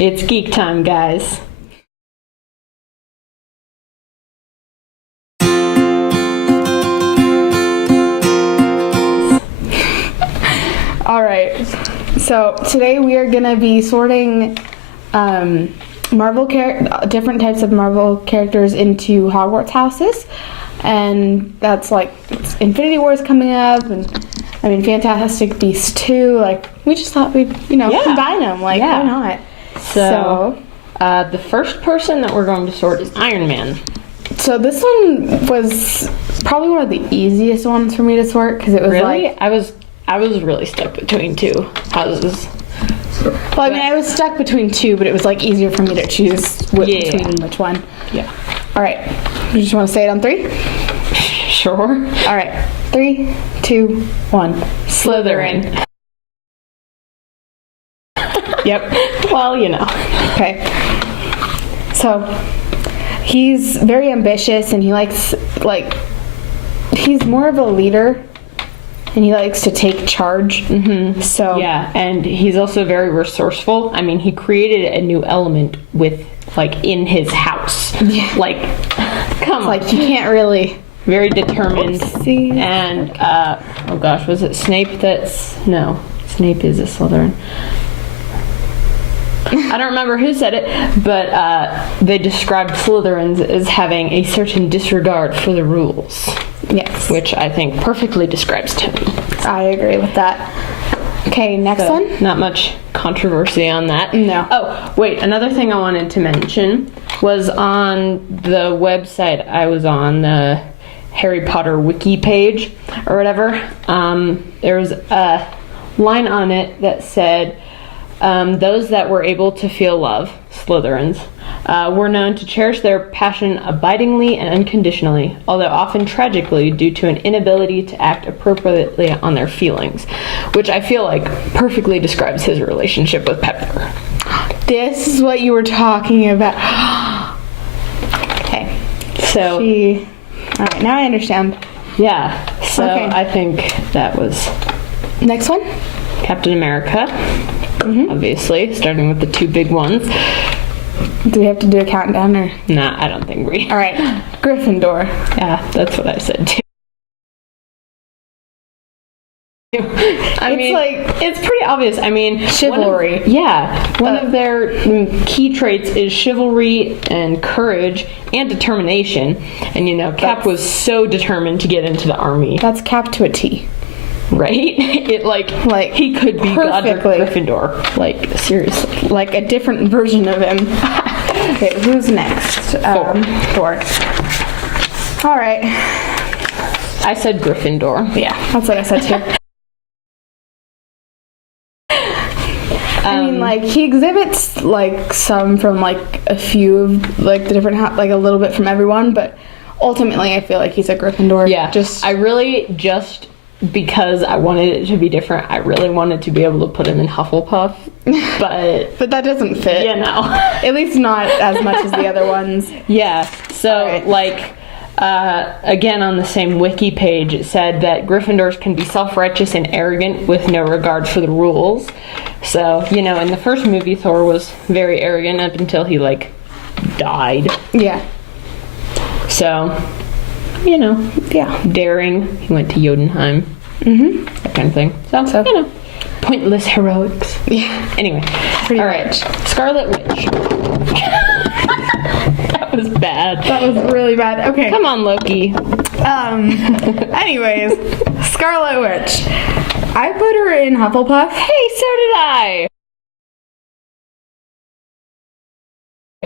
It's geek time, guys. Alright, so today we are going to be sorting different types of Marvel characters into Hogwarts houses. And that's like, it's Infinity War's coming up, and I mean, Fantastic Beasts 2. Like, we just thought we'd, combine them. Like, why not? So the first person that we're going to sort is Iron Man. So this one was probably one of the easiest ones for me to sort, because it was really? I was really stuck between two houses. Well, I mean, I was stuck between two, but it was like easier for me to choose between which one. Yeah. All right. You just want to say it on 3? Sure. All right. 3, 2, 1. Slytherin. Yep. Well, Okay. So he's very ambitious, and he likes, he's more of a leader, and he likes to take charge. Mm-hmm. So yeah, and he's also very resourceful. I mean, he created a new element with, in his house. Yeah. Come on. You can't really... Very determined. Oopsie. And, oh gosh, was it Snape no, Snape is a Slytherin. I don't remember who said it, but they described Slytherins as having a certain disregard for the rules. Yes. Which I think perfectly describes Tony. I agree with that. Okay, next one. Not much controversy on that. No. Oh, wait, another thing I wanted to mention was on the website I was on, the Harry Potter wiki page or whatever. There was a line on it that said, those that were able to feel love, Slytherins, were known to cherish their passion abidingly and unconditionally, although often tragically due to an inability to act appropriately on their feelings, which I feel like perfectly describes his relationship with Pepper. This is what you were talking about. Okay. So... All right, now I understand. Yeah, so okay. I think that was... Next one? Captain America, obviously, starting with the two big ones. Do we have to do a countdown, or? Nah, I don't think we... All right, Gryffindor. Yeah, that's what I said, too. It's pretty obvious. I mean, chivalry. One of their key traits is chivalry and courage and determination. And Cap was so determined to get into the army. That's Cap to a T. Right? He could be Godric Gryffindor. Seriously. Like a different version of him. Okay, who's next? Thor. All right. I said Gryffindor. Yeah, that's what I said too. I mean, he exhibits, some from, a few of, the different, a little bit from everyone, but ultimately I feel like he's a Gryffindor. Yeah, because I wanted it to be different, I really wanted to be able to put him in Hufflepuff, but... But that doesn't fit. At least not as much as the other ones. Yeah, so, again, on the same wiki page, it said that Gryffindors can be self-righteous and arrogant with no regard for the rules. So, in the first movie, Thor was very arrogant up until he, died. Yeah. So, daring. He went to Jotunheim. Mm-hmm. That kind of thing. So, pointless heroics. Yeah. Anyway. Pretty all rich. Right. Scarlet Witch. That was bad. That was really bad. Okay. Come on, Loki. Anyways, Scarlet Witch. I put her in Hufflepuff. Hey, so did I.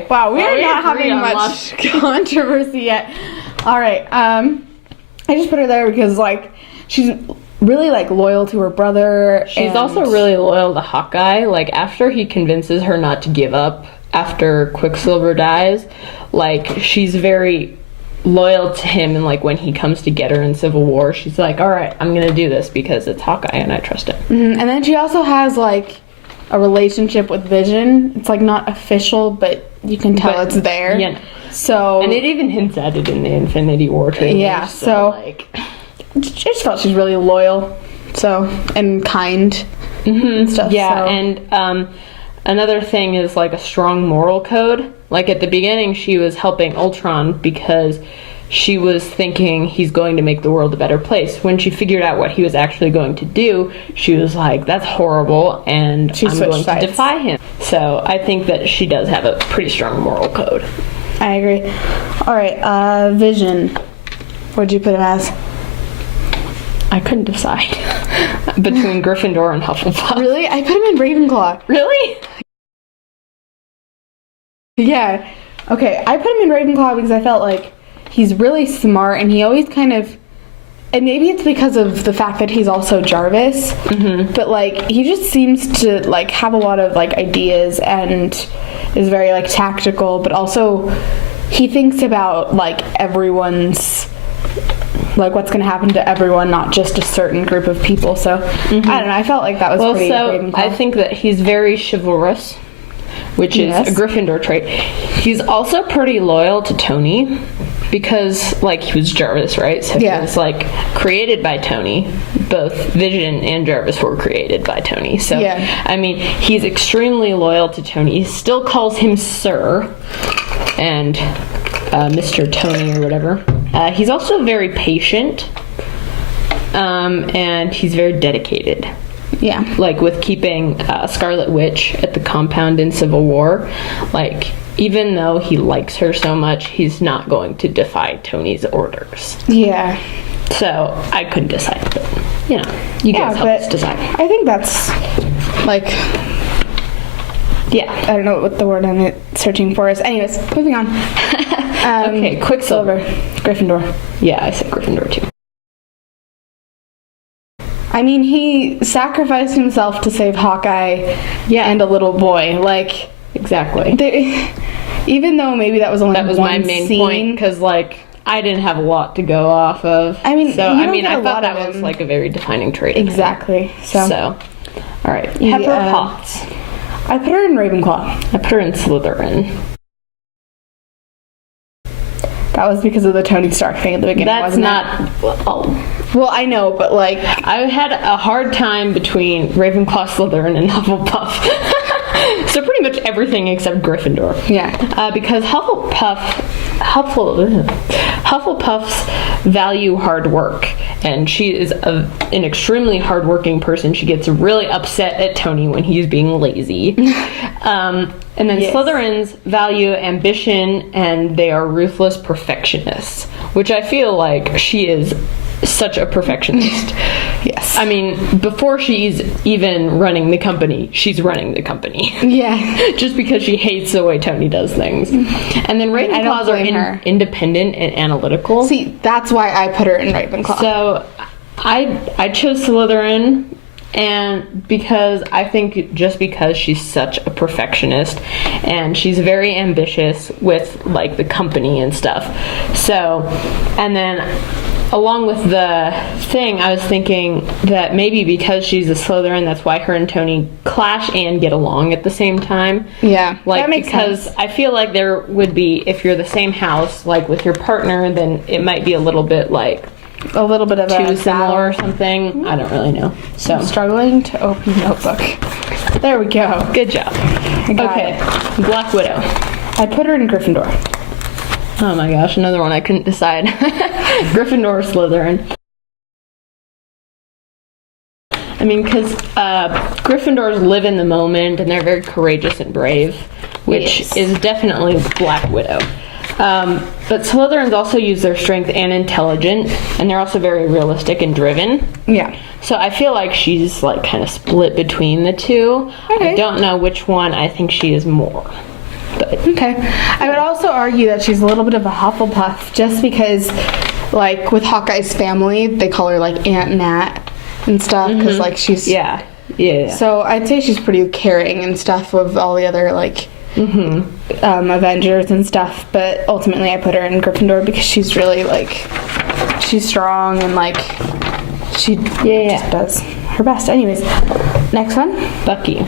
Wow, we are not having much controversy yet. All right. I just put her there because, she's really, loyal to her brother. She's also really loyal to Hawkeye. After he convinces her not to give up after Quicksilver dies, she's very loyal to him, and when he comes to get her in Civil War, she's like, all right, I'm gonna do this because it's Hawkeye and I trust him. Mm-hmm. And then she also has a relationship with Vision. It's not official, but you can tell it's there. Yeah. So, and it even hints at it in the Infinity War trailer. Yeah. So I just felt she's really loyal, and kind. Mm-hmm. And stuff. Yeah, so. and another thing is like a strong moral code. Like at the beginning, she was helping Ultron because she was thinking he's going to make the world a better place. When she figured out what he was actually going to do, she was like, that's horrible, and I'm going to defy him. So I think that she does have a pretty strong moral code. I agree. All right, Vision. What'd you put him as? I couldn't decide between Gryffindor and Hufflepuff. Really? I put him in Ravenclaw. Really? Yeah. Okay, I put him in Ravenclaw because I felt like he's really smart, and he always kind of, and maybe it's because of the fact that he's also Jarvis, but like he just seems to like have a lot of like ideas and is very like tactical, but also he thinks about like everyone's, like what's going to happen to everyone, not just a certain group of people. So I don't know, I felt like that was pretty Ravenclaw. I think that he's very chivalrous, which is a Gryffindor trait. He's also pretty loyal to Tony because, like, he was Jarvis, right? So he was, like, created by Tony. Both Vision and Jarvis were created by Tony. So, I mean, he's extremely loyal to Tony. He still calls him Sir and Mr. Tony or whatever. He's also very patient, and he's very dedicated. Yeah. Like with keeping Scarlet Witch at the compound in Civil War, like even though he likes her so much, he's not going to defy Tony's orders. Yeah. So I couldn't decide, but you know, you guys help us decide. I think that's like, yeah. I don't know what the word I'm searching for is. Anyways, moving on. Okay, Quicksilver. Gryffindor. Yeah, I said Gryffindor too. I mean, he sacrificed himself to save Hawkeye and a little boy. Like, exactly. Even though maybe that was only my main point, because like I didn't have a lot to go off of. I mean, so I thought that was like a very defining trait. Exactly. So, all right, Pepper Potts. I put her in Ravenclaw. I put her in Slytherin. That was because of the Tony Stark thing at the beginning. That's wasn't not. It? Well, I know, but like I had a hard time between Ravenclaw, Slytherin, and Hufflepuff. So pretty much everything except Gryffindor. Yeah. Because Hufflepuffs value hard work, and she is an extremely hardworking person. She gets really upset at Tony when he's being lazy. And then Slytherins value ambition, and they are ruthless perfectionists, which I feel like she is such a perfectionist. Yes. I mean, before she's even running the company, she's running the company. Yeah. Just because she hates the way Tony does things. And then Ravenclaws are independent and analytical. See, that's why I put her in Ravenclaw. So I chose Slytherin, and because I think just because she's such a perfectionist and she's very ambitious with like the company and stuff. So, and then along with the thing, I was thinking that maybe because she's a Slytherin, that's why her and Tony clash and get along at the same time. Yeah, like that makes because sense. I feel like there would be, if you're the same house, like with your partner, then it might be a little bit like a little bit of too similar or something. I don't really know. So I'm struggling to open notebook. There we go. Good job. Okay, Black Widow. I put her in Gryffindor. Oh my gosh, another one I couldn't decide. Gryffindor or Slytherin. I mean, because Gryffindors live in the moment and they're very courageous and brave, which is definitely Black Widow. But Slytherins also use their strength and intelligence, and they're also very realistic and driven. Yeah. So I feel like she's like kind of split between the two. Okay. I don't know which one I think she is more. But. Okay. I would also argue that she's a little bit of a Hufflepuff, just because, like, with Hawkeye's family, they call her, like, Aunt Nat and stuff, because, like, she's... Yeah. So I'd say she's pretty caring and stuff with all the other, like, Avengers and stuff, but ultimately I put her in Gryffindor because she's really, like, she's strong and, like, she just does her best. Anyways, next one. Bucky.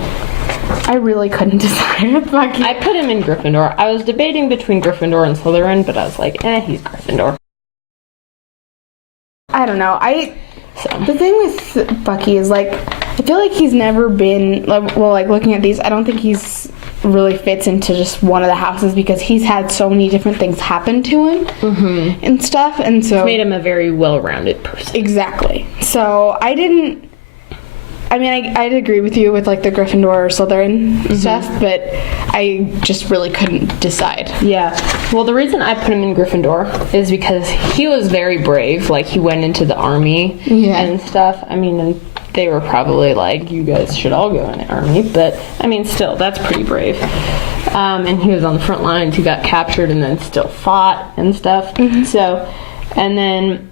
I really couldn't decide with Bucky. I put him in Gryffindor. I was debating between Gryffindor and Slytherin, but I was like, he's Gryffindor. I don't know. The thing with Bucky is, like, I feel like he's never been, well, like looking at these, I don't think he's really fits into just one of the houses because he's had so many different things happen to him and stuff, and so It's made him a very well-rounded person. exactly. So I'd agree with you with like the Gryffindor or Slytherin stuff, but I just really couldn't decide. Yeah. Well, the reason I put him in Gryffindor is because he was very brave. Like, he went into the army and stuff. I mean, and they were probably like, you guys should all go in the army. But, I mean, still, that's pretty brave. And he was on the front lines. He got captured and then still fought and stuff. So, and then...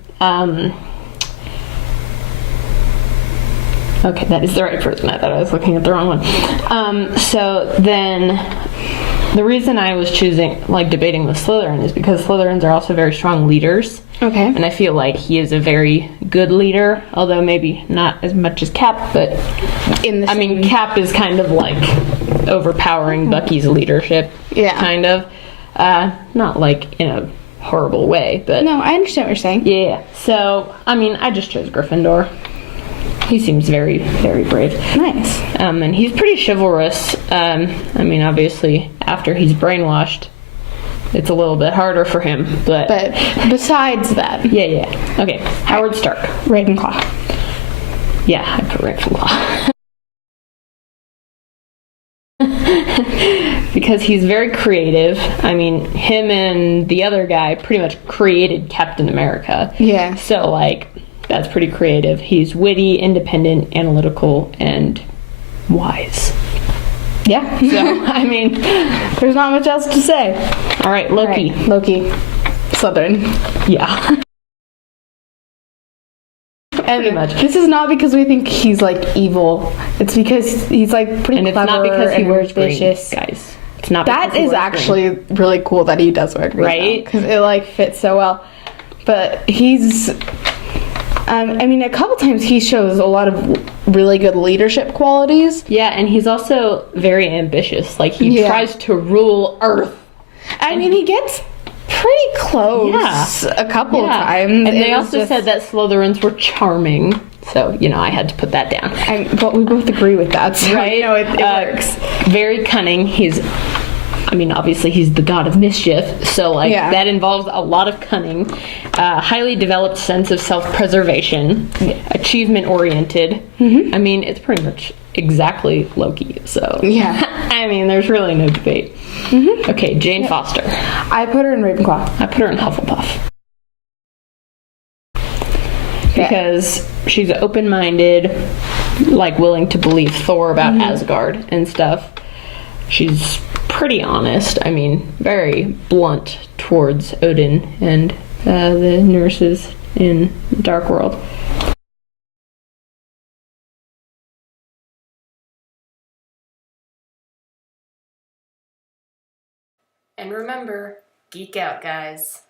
okay, that is the right person. I thought I was looking at the wrong one. So then, the reason I was debating with Slytherin is because Slytherins are also very strong leaders. Okay. And I feel like he is a very good leader, although maybe not as much as Cap, but Cap is kind of like overpowering Bucky's leadership. Yeah. Kind of. Not like in a horrible way, but... No, I understand what you're saying. Yeah. So, I mean, I just chose Gryffindor. He seems very, very brave. Nice. And he's pretty chivalrous. I mean, obviously, after he's brainwashed, it's a little bit harder for him. But besides that... Yeah. Okay, Howard Stark. Ravenclaw. Yeah, I put Ravenclaw. Because he's very creative. I mean, him and the other guy pretty much created Captain America. Yeah. So, like... That's pretty creative. He's witty, independent, analytical, and wise. Yeah. So, I mean... There's not much else to say. All right, Loki. Loki. Slytherin. Yeah. And pretty much. This is not because we think he's, like, evil. It's because he's, like, pretty and clever it's not because he wears ambitious. green, guys. It's not that is actually really cool that he does wear green. Right? Because it, like, fits so well. But he's... I mean, a couple times he shows a lot of really good leadership qualities. Yeah, and he's also very ambitious. Like, he tries to rule Earth. I mean, he gets pretty close a couple of times. And they also said that Slytherins were charming. So, I had to put that down. But we both agree with that. So, right? It works. Very cunning. Obviously he's the god of mischief, so that involves a lot of cunning, highly developed sense of self-preservation, achievement-oriented. I mean, it's pretty much exactly Loki, so... Yeah. I mean, there's really no debate. Okay, Jane Foster. I put her in Ravenclaw. I put her in Hufflepuff. Because she's open-minded, willing to believe Thor about Asgard and stuff. She's pretty honest. I mean, very blunt towards Odin and the nurses in Dark World. And remember, geek out, guys.